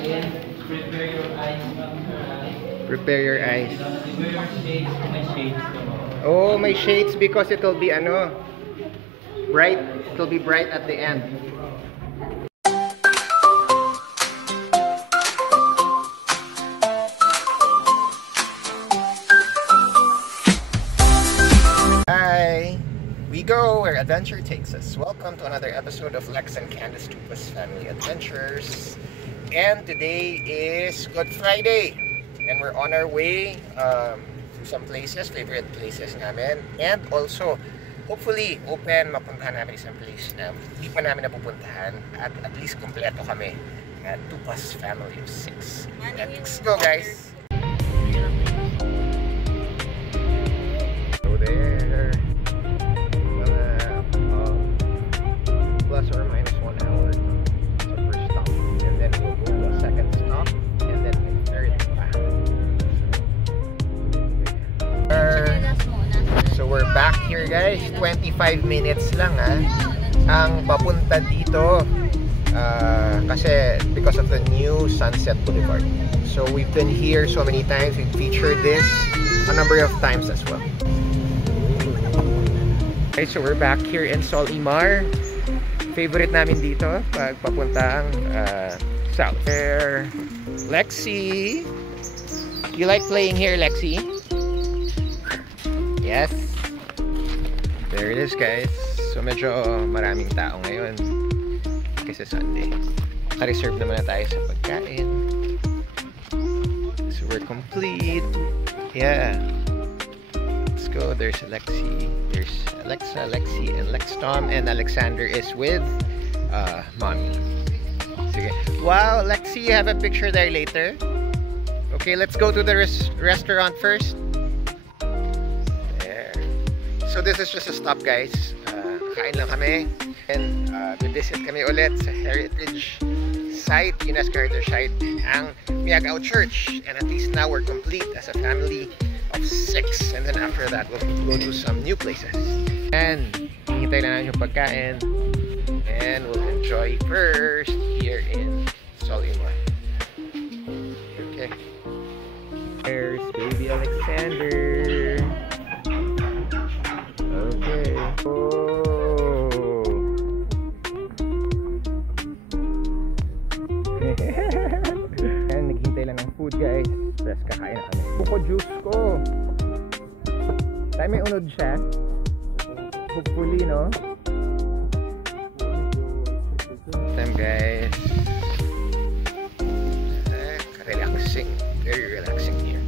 Prepare your eyes. Prepare your eyes. Prepare your shades. My shades. Oh, my shades because it'll be bright. It'll be bright at the end. Hi, we go where adventure takes us. Welcome to another episode of Lex and Candace Tupas Family Adventures. And today is Good Friday. And we're on our way to some places, favorite places namin. And also, hopefully, mapuntahan namin isang place na hindi pa namin napupuntahan. At least kompleto kami at Tupas Family of 6. Let's go, guys! So there, plus or minus 1 hour. It's the first stop. And then we'll go to a second stop. And then a third. So we're back here, guys. 25 minutes lang ang papunta dito kasi because of the new Sunset Boulevard. So we've been here so many times. We've featured this a number of times as well. Okay, so we're back here in Solimar. Favorite namin dito pag papuntang south. There, Lexi. You like playing here, Lexi? Yes. There it is, guys. So medyo maraming tao ngayon kasi Sunday. Naka-reserve naman na tayo sa pagkain. So we're complete. Yeah. Let's go. There's Alexi. There's Alexa, Lexi, and Lex Tom. And Alexander is with mommy. Sige. Wow, Lexi, you have a picture there later. Okay, let's go to the restaurant first. There. So this is just a stop, guys. Kain lang kami. And visit kami ulit sa heritage site, UNESCO Heritage Site, ang Miagao Church. And at least now we're complete as a family of 6. And then after that, we'll go to some new places. And hihintay lang namin yung pagkain. And we'll enjoy first here in Solimar. Okay. There's baby Alexander. Okay. Oh. And naghihintay lang ng food, guys. Tapos kakain na kami. Buko juice ko. Tayo may unod siya. Hopefully, no? Time, guys. Relaxing. Very relaxing here.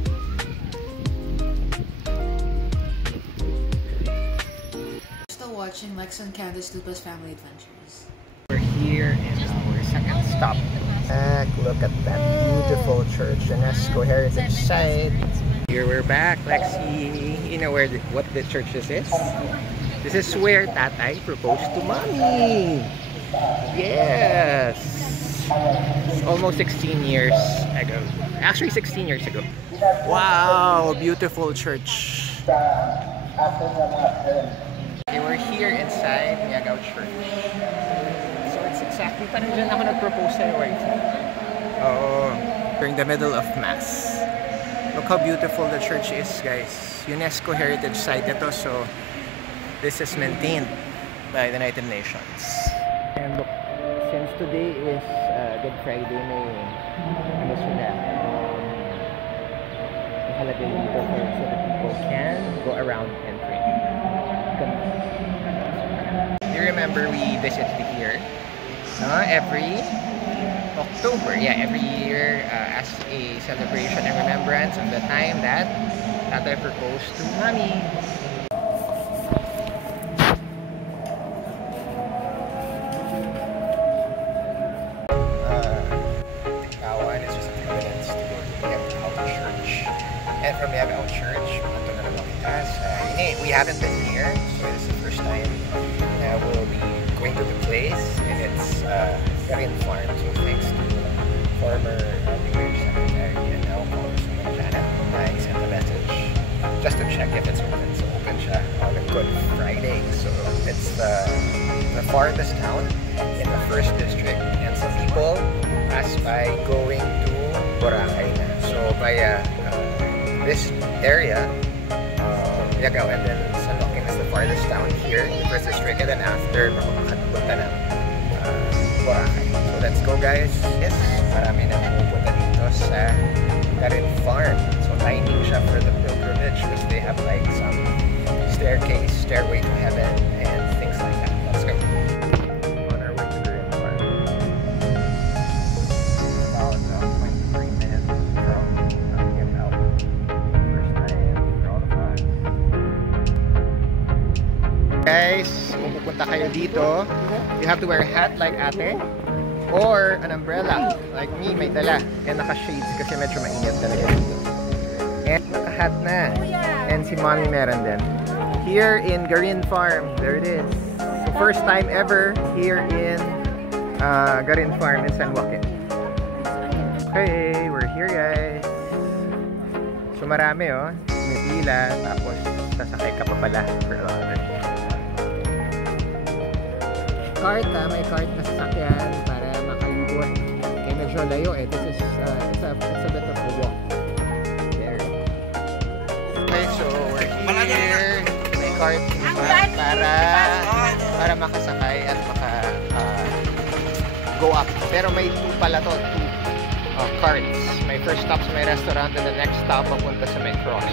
Still watching Lex and Candace Tupas Family Adventures. We're here in our second stop. Look at that beautiful church, UNESCO Heritage Site. Here we're back, Lexi. You know what the church this is? This is where Tatay proposed to Mommy. Yes. It's almost 16 years ago. Actually, 16 years ago. Wow, beautiful church. Okay, we're here inside Miagao Church. So it's exactly parang dyan ako nag-propose sa'yo, right? Oh, during the middle of Mass. Look how beautiful the church is, guys. UNESCO Heritage Site ito, so this is maintained by the United Nations. And look, since today is Good Friday, may ano sila, nakalagay dito so that people can go around and pray. Do you remember we visited here every October? Yeah, every year as a celebration and remembrance of the time that Tatay proposed to Mommy. And from Miagao Church, we haven't been here, so this is the first time we'll be going to the place, and it's very informed, so thanks to former British Secretary and now Congresswoman Janet. I sent a message just to check if it's open. So open siya on a Good Friday, so it's the farthest town in the 1st district, and some people pass by going area. Yagaw, and then San Joaquin is the farthest town here, the first district, and then after, makakapunta ng Boracay. So let's go guys. Yes, marami na pupunta dito sa Garin Farm. So lining siya for the pilgrimage because they have like some staircase, stairway to heaven, and things like that. Let's go. On our way to Garin Farm. About 23 minutes from Gimel. First time, for all the fun. Guys, kung pupunta kayo dito, you have to wear a hat like ate or an umbrella like me, may dala, and naka-shades kasi medyo mainit talaga dito. And naka-hat na, and si mommy meron din. Here in Garin Farm, there it is. So first time ever here in Garin Farm in San Joaquin. Okay, we're here guys. So marami may pila, tapos sasakay ka pa pala for a lot. Cart, may cart na sasakyan para makalibot. Kaya medyo layo this is it's a bit of a walk. There. Okay, so we're here. May cart para makasakay at go up. Pero may two pala to, two carts. My first stop sa may restaurant and the next stop papunta sa may cross.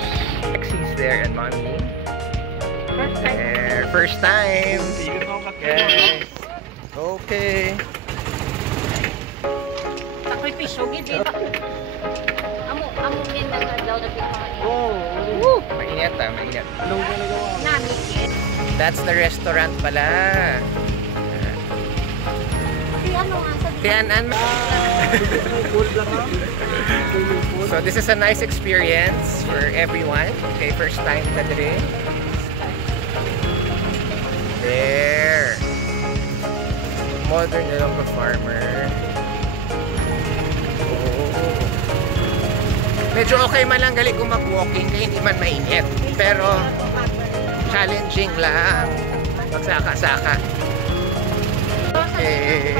Lexi's there and mommy. There, first time. Yes. Okay. Ako'y pisugid din. Amo din na daw na pinakain. Oh, mainit mainit. Namikit. That's the restaurant pala. Tianan. So this is a nice experience for everyone. Okay, first time na din. There. Modern Ilonggo farmer. Oh. Medyo okay man lang galing kung mag-walking kaya hindi man mainit. Pero challenging lang. Magsaka-saka. Okay.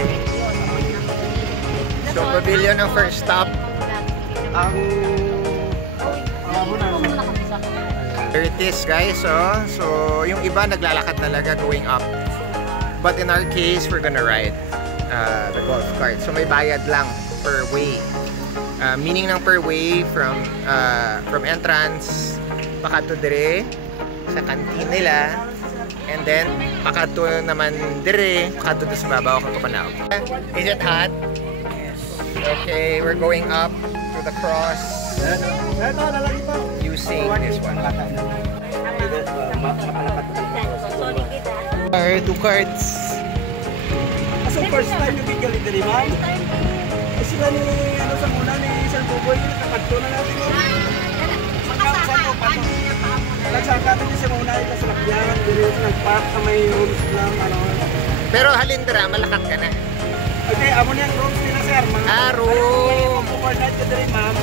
So pavilion ng first stop. There it is guys. So yung iba naglalakad talaga going up. But in our case, we're gonna ride the golf cart. So may bayad lang per way. Meaning ng per way from entrance makato dire sa canteen nila, and then makato naman dire makato sa babaw kang kapanaw. Is it hot? Okay, we're going up to the cross using this one. Two cards. Kasi first time yung bigyan ni Diliman. Kasi sila ni sa muna ni Sir Buboy nakakadto na natin yun. Nagsaka natin sa muna ito sa lakyan. Dili nagpark sa may rooms lang. Pero halindra, malakat ka na. Okay, amo niyan rooms nila sir. Room! Overnight ka dili ma'am.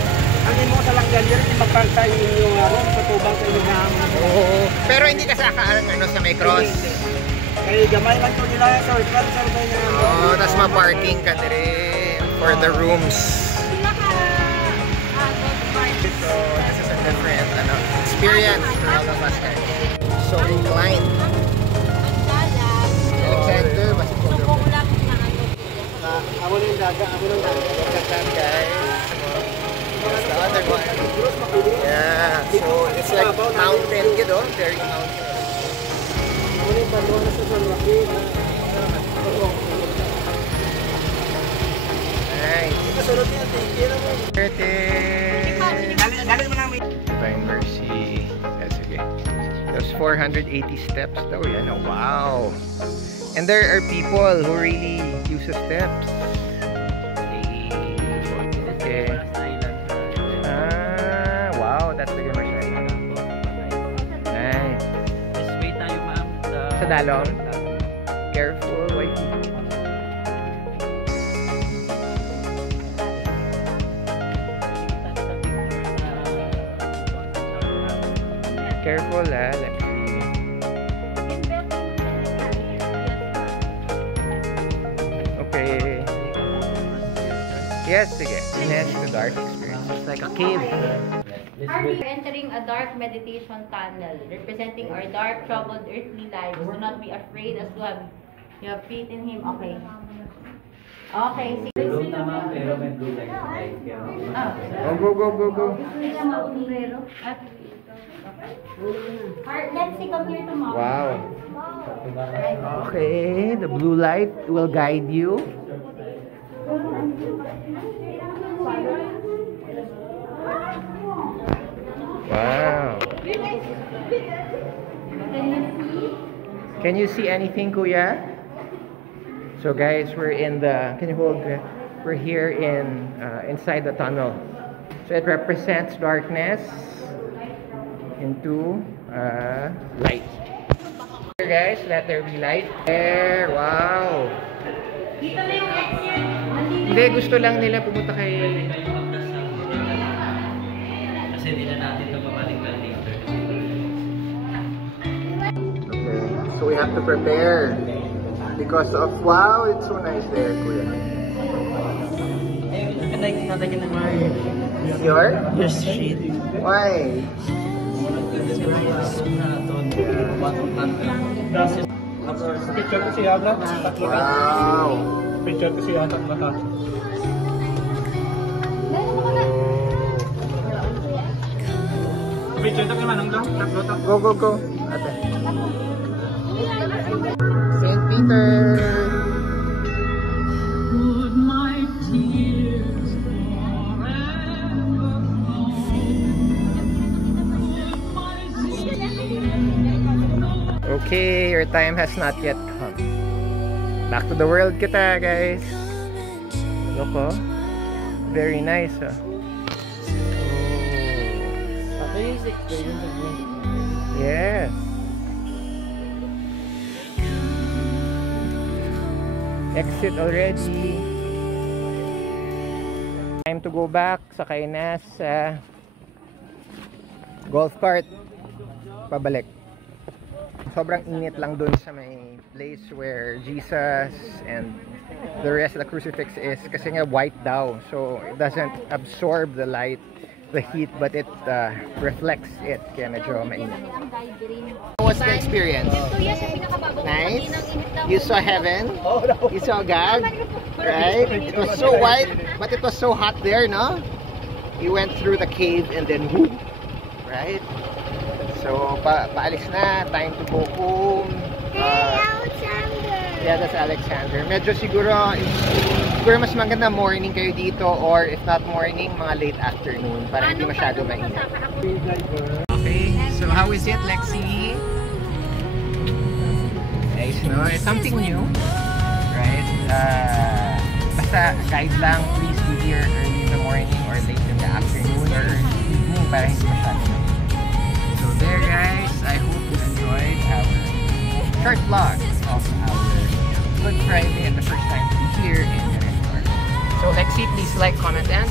Ang imo sa lakyan dili magpantay yung room sa tubang sa inyong. Oo. Pero hindi ka sa sa may cross. Kaya gamay lang ito nila sa record sa niya. Oh, tas ma-parking ka dire for the rooms. So this is a different experience for all of us guys. So inclined. Alexander, mas Amo na yung daga, Look at that guys. Here's the other one. Yeah, so it's like mountain, very mountain. Nice. Here it is. Divine Mercy. That's okay. Those 480 steps daw yan. Oh, wow. And there are people who really use the steps. Okay. Wow. That's the Gamer Island. Nice. This way tayo ma'am. Sa dalong. Careful, wait. Careful let's see. Okay. Yes, sige. Yes, the dark experience. It's like a cave. Are you entering entering a dark meditation tunnel, representing our dark, troubled earthly lives. Do not be afraid as you have faith in Him. Okay. Okay. Blue naman, pero may blue light. Go. Let's see, come here to Mom. Wow. Okay, the blue light will guide you. Wow. Can you see anything, Kuya? So guys, we're in the, can you hold, we're here in inside the tunnel. So it represents darkness into light. Here guys, let there be light. There, wow. Dito na yung exit. Nandito Hindi, gusto lang nila pumunta kay... Kasi hindi na natin ito babalikan later. Okay, so we have to prepare. Because of, wow, it's so nice there, Kuya. Your? Yes, shit. Why? Picture ko siya na. Wow. Picture ko siya na mata. Picture ko naman lang. Go. Ate. St. Peter. Okay, your time has not yet come. Back to the world kita, guys. Loko. Very nice, oh. Yes. Exit already. Time to go back. Sakay na sa golf cart. Pabalik. Sobrang init lang dun sa may place where Jesus and the rest of the crucifix is kasi nga white daw, so it doesn't absorb the light, the heat, but it reflects it, kaya medyo mainit. What's the experience? Nice? You saw heaven? You saw God? Right? It was so white, but it was so hot there, no? You went through the cave and then whoop, right? So, paalis na. Time to go home. Alexander! Yeah, that's Alexander. Medyo siguro mas maganda morning kayo dito, or if not morning, mga late afternoon para hindi masyado mainit. Okay, so how is it, Lexi? Nice, no? It's something new, right? Basta guide lang, please be here early in the morning or late in the afternoon or evening para hindi masyado mainit. So there guys, I hope you enjoyed our short vlog of our Good Friday and the first time to be here in the resort. So Lexi, please like, comment, and